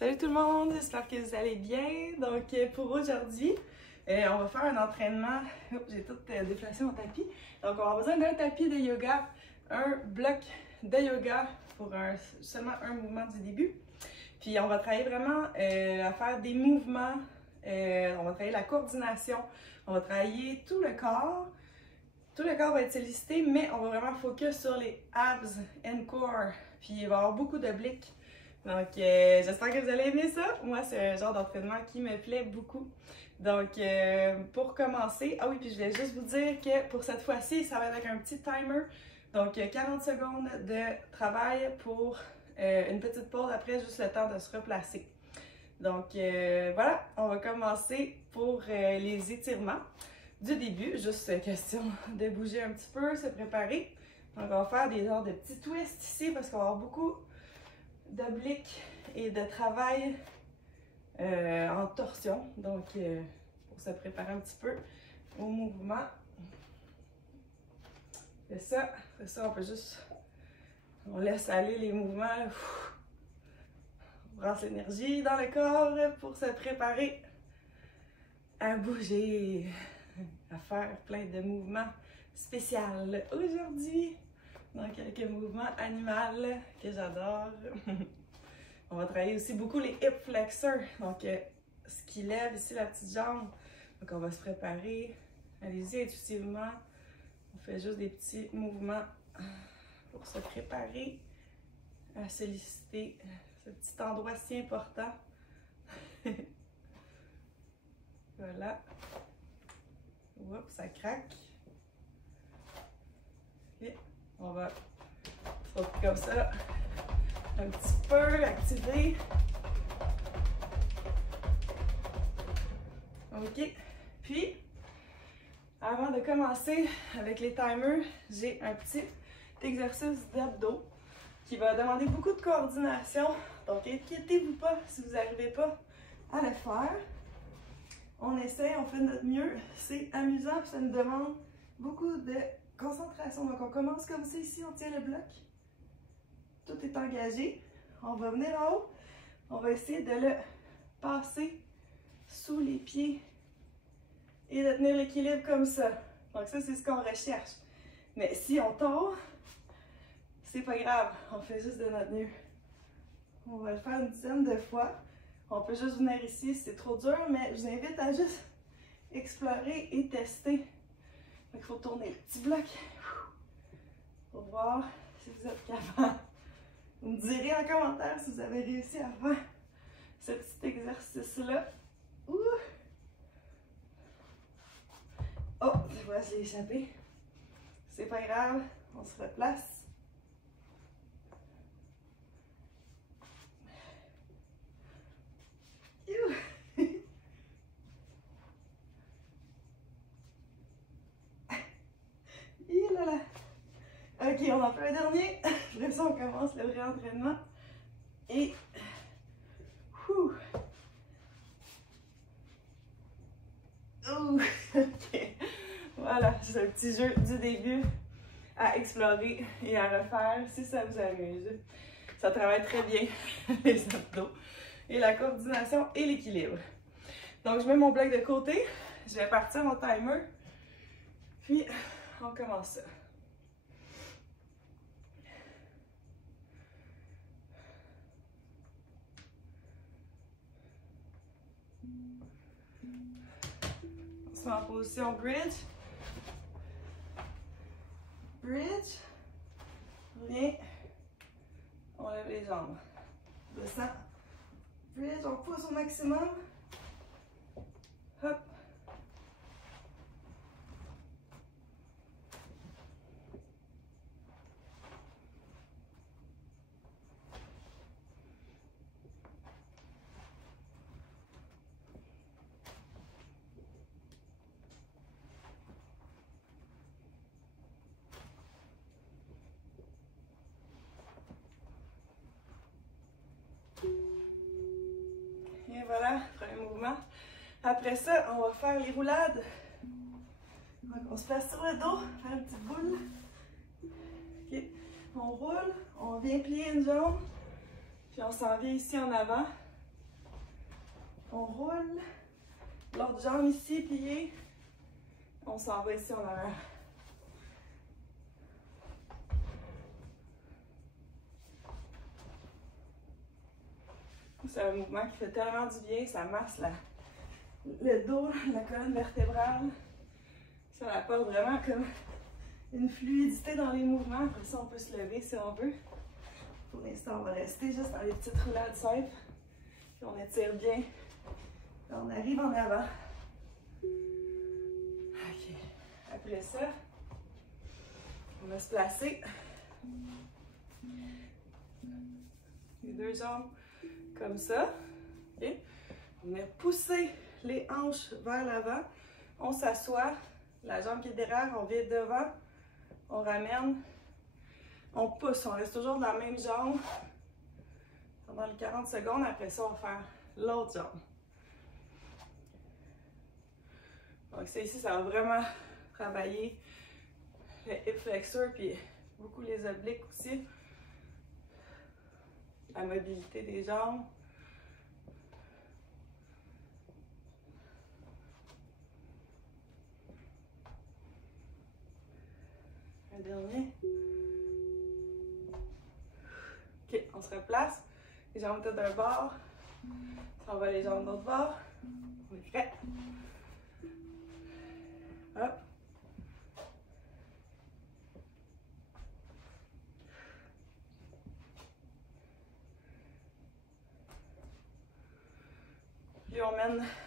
Salut tout le monde, j'espère que vous allez bien. Donc pour aujourd'hui, on va faire un entraînement. Oups, j'ai tout déplacé mon tapis. Donc on va avoir besoin d'un tapis de yoga, un bloc de yoga pour seulement un mouvement du début. Puis on va travailler vraiment à faire des mouvements, on va travailler la coordination, on va travailler tout le corps. Tout le corps va être sollicité, mais on va vraiment focus sur les abs and core. Puis il va y avoir beaucoup d'obliques. Donc, j'espère que vous allez aimer ça. Moi, c'est un genre d'entraînement qui me plaît beaucoup. Donc, pour commencer, ah oui, puis je voulais juste vous dire que pour cette fois-ci, ça va être avec un petit timer. Donc, 40 secondes de travail pour une petite pause après, juste le temps de se replacer. Donc, voilà, on va commencer pour les étirements du début. Juste question de bouger un petit peu, se préparer. Donc, on va faire des genres de petits twists ici parce qu'on va avoir beaucoup d'obliques et de travail en torsion. Donc, pour se préparer un petit peu au mouvement. C'est ça. C'est ça, on peut juste... On laisse aller les mouvements. Là. On brasse l'énergie dans le corps pour se préparer à bouger, à faire plein de mouvements spéciaux aujourd'hui. Donc, quelques mouvements animaux que j'adore. On va travailler aussi beaucoup les hip flexors. Donc, ce qui lève ici la petite jambe. Donc, on va se préparer. Allez-y intuitivement. On fait juste des petits mouvements pour se préparer à solliciter ce petit endroit si important. Voilà. Oups, ça craque. Et on va sauter comme ça. Un petit peu activer. OK. Puis, avant de commencer avec les timers, j'ai un petit exercice d'abdos qui va demander beaucoup de coordination. Donc, inquiétez-vous pas si vous n'arrivez pas à le faire. On essaie, on fait de notre mieux. C'est amusant, ça nous demande beaucoup de concentration. Donc, on commence comme ça ici, on tient le bloc. Tout est engagé. On va venir en haut. On va essayer de le passer sous les pieds et de tenir l'équilibre comme ça. Donc ça, c'est ce qu'on recherche. Mais si on tombe, c'est pas grave. On fait juste de notre mieux. On va le faire une dizaine de fois. On peut juste venir ici si c'est trop dur, mais je vous invite à juste explorer et tester. Donc, il faut tourner le petit bloc pour voir si vous êtes capable. Vous me direz en commentaire si vous avez réussi à faire ce petit exercice-là. Oh, je vois, je l'ai échappé. C'est pas grave, on se replace. Ok, on en fait un dernier. Après ça, on commence le vrai entraînement. Et... Ok. Voilà, c'est un petit jeu du début à explorer et à refaire si ça vous amuse. Ça travaille très bien les abdos et la coordination et l'équilibre. Donc, je mets mon bloc de côté. Je vais partir mon timer. Puis, on commence ça. On se met en position bridge. Bridge. Revient. On lève les jambes. Descend. Bridge, on pousse au maximum. Hop. Et voilà, premier mouvement. Après ça, on va faire les roulades. Donc, on se place sur le dos, faire une petite boule. Ok, on roule, on vient plier une jambe, puis on s'en vient ici en avant. On roule. L'autre jambe ici, pliée. On s'en va ici en arrière. C'est un mouvement qui fait tellement du bien, ça masse le dos, la colonne vertébrale. Ça apporte vraiment comme une fluidité dans les mouvements. Après ça, on peut se lever si on veut. Pour l'instant, on va rester juste dans les petites roulades simples. Puis on étire bien. Puis on arrive en avant. OK. Après ça, on va se placer. Les deux jambes comme ça. OK. On va pousser les hanches vers l'avant. On s'assoit. La jambe qui est derrière, on vire devant. On ramène. On pousse. On reste toujours dans la même jambe pendant les 40 secondes. Après ça, on va faire l'autre jambe. Donc ça ici, ça va vraiment travailler le hip flexor puis beaucoup les obliques aussi. La mobilité des jambes. Un dernier. OK, on se replace. Les jambes étaient d'un bord. On va les jambes de l'autre bord. On est prêt. Hop.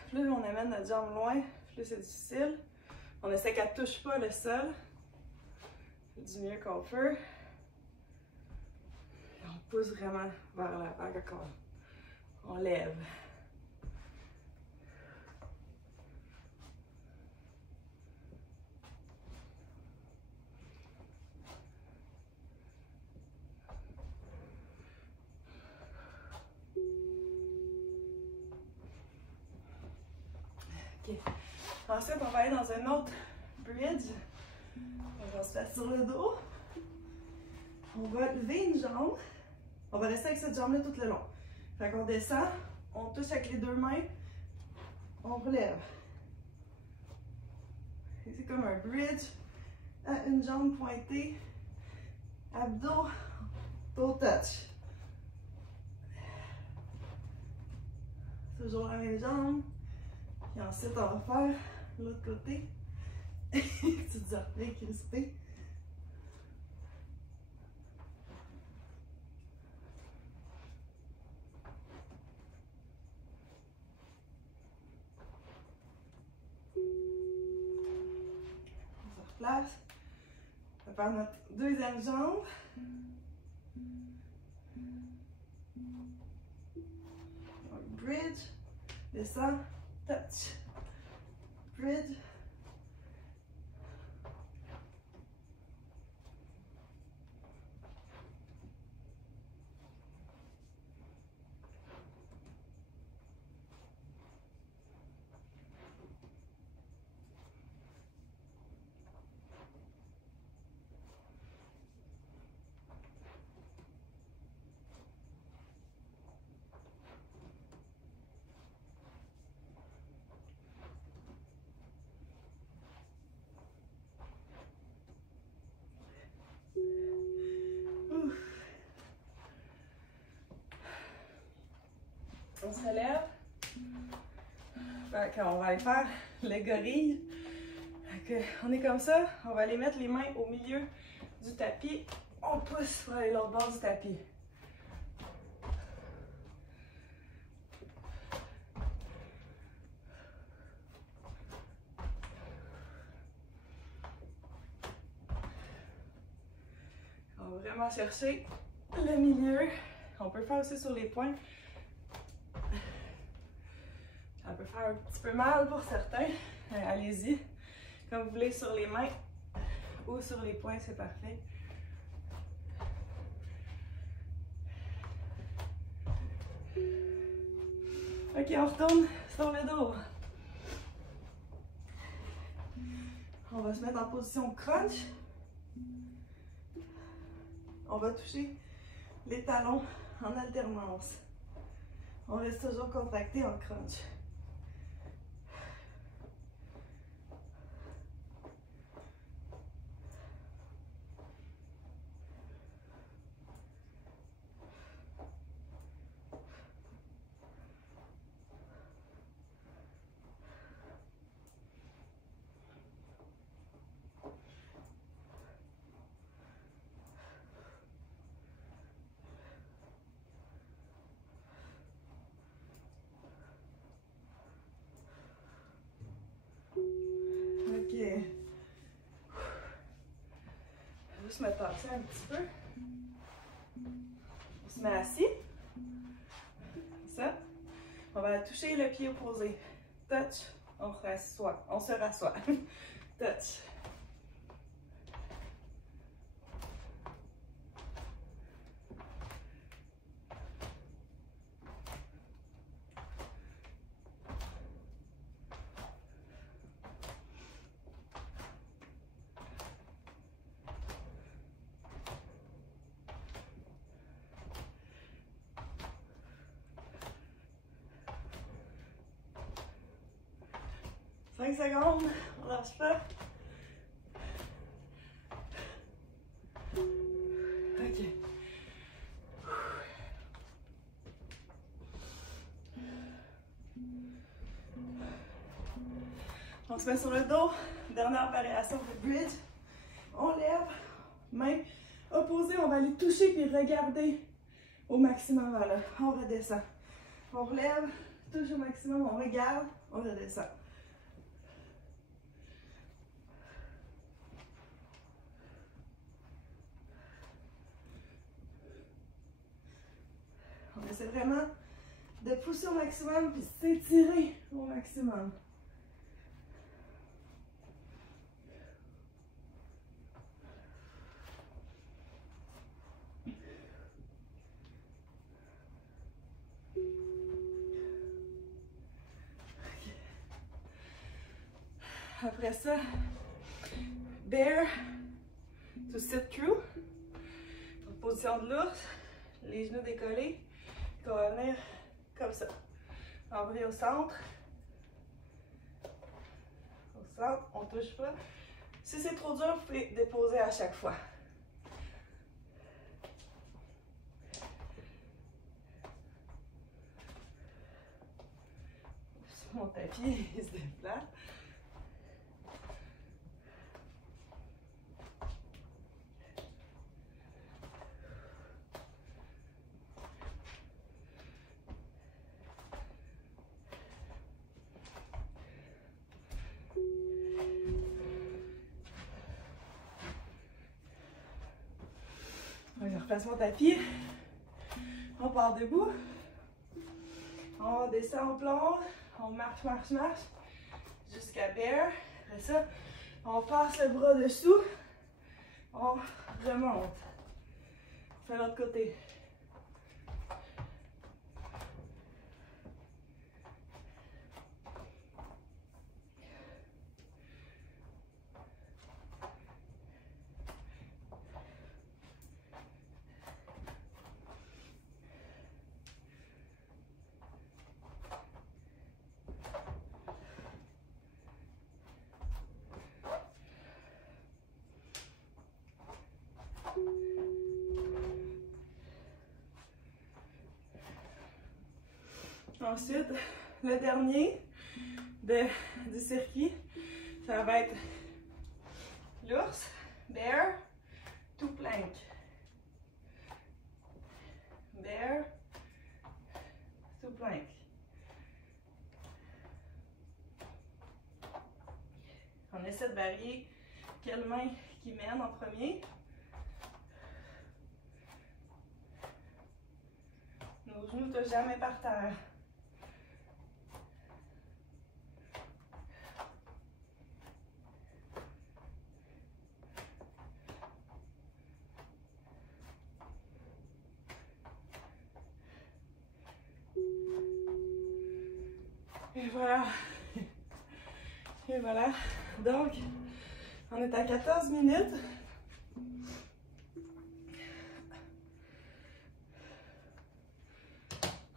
Plus on amène notre jambe loin, plus c'est difficile. On essaie qu'elle ne touche pas le sol. Du mieux qu'on peut. Et on pousse vraiment vers l'avant quand on lève. OK. Ensuite, on va aller dans un autre bridge. On va se mettre sur le dos. On va lever une jambe. On va rester avec cette jambe-là tout le long. Fait qu'on descend, on touche avec les deux mains, on relève. C'est comme un bridge à une jambe pointée. Abdos, toe touch. Toujours la même jambe. Puis ensuite, on va faire l'autre côté. Petites orteils crispés. On se replace. On va faire notre deuxième jambe. Bridge, descend, touch, bridge. On se relève. On va aller faire le gorille. On est comme ça. On va aller mettre les mains au milieu du tapis. On pousse pour aller l'autre bord du tapis. On va vraiment chercher le milieu. On peut faire aussi sur les poings. Ça peut faire un petit peu mal pour certains. Allez-y. Comme vous voulez, sur les mains ou sur les poings, c'est parfait. Ok, on retourne sur le dos. On va se mettre en position crunch. On va toucher les talons en alternance. On reste toujours contracté en crunch. Ok. Je vais juste me tasser un petit peu. On se met assis. Comme ça. On va toucher le pied opposé. Touch. On rassoit. On se rassoit. Touch. Secondes, on lâche pas. Ok. On se met sur le dos. Dernière variation de bridge. On lève. Main opposée, on va aller toucher puis regarder au maximum. Voilà. On redescend. On relève, touche au maximum, on regarde, on redescend. On essaie vraiment de pousser au maximum puis s'étirer au maximum. Après ça, bear to sit through. Position de l'ours, les genoux décollés. Puis on va venir comme ça. On va au centre. Au centre, on ne touche pas. Si c'est trop dur, vous pouvez déposer à chaque fois. Mon tapis, il se déplace. Je replace mon tapis. On part debout. On descend, on plonge. On marche, marche, marche. Jusqu'à bear. Après ça, on passe le bras dessous. On remonte. On fait l'autre côté. Ensuite, le dernier du circuit, ça va être l'ours, bear, to plank. Bear, to plank. On essaie de varier quelle main qui mène en premier. Nos genoux ne touchent jamais par terre. Et voilà. Et voilà. Donc, on est à 14 minutes.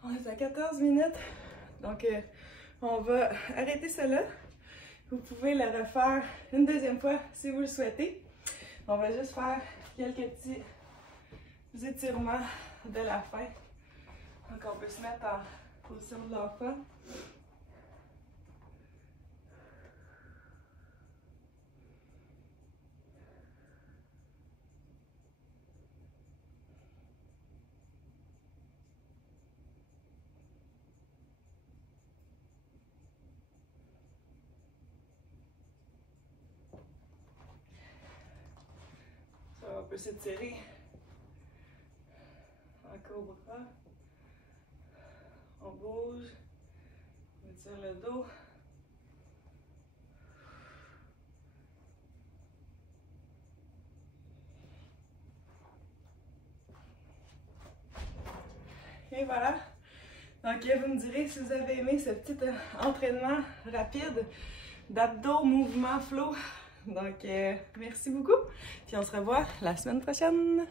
On est à 14 minutes. Donc, on va arrêter cela. Vous pouvez le refaire une deuxième fois si vous le souhaitez. On va juste faire quelques petits étirements de la fin. Donc, on peut se mettre en position de l'enfant. On peut s'étirer en cobra. On bouge. On étire le dos. Et voilà. Donc, vous me direz si vous avez aimé ce petit entraînement rapide d'abdos, mouvement, flow. Donc, merci beaucoup. Puis on se revoit la semaine prochaine.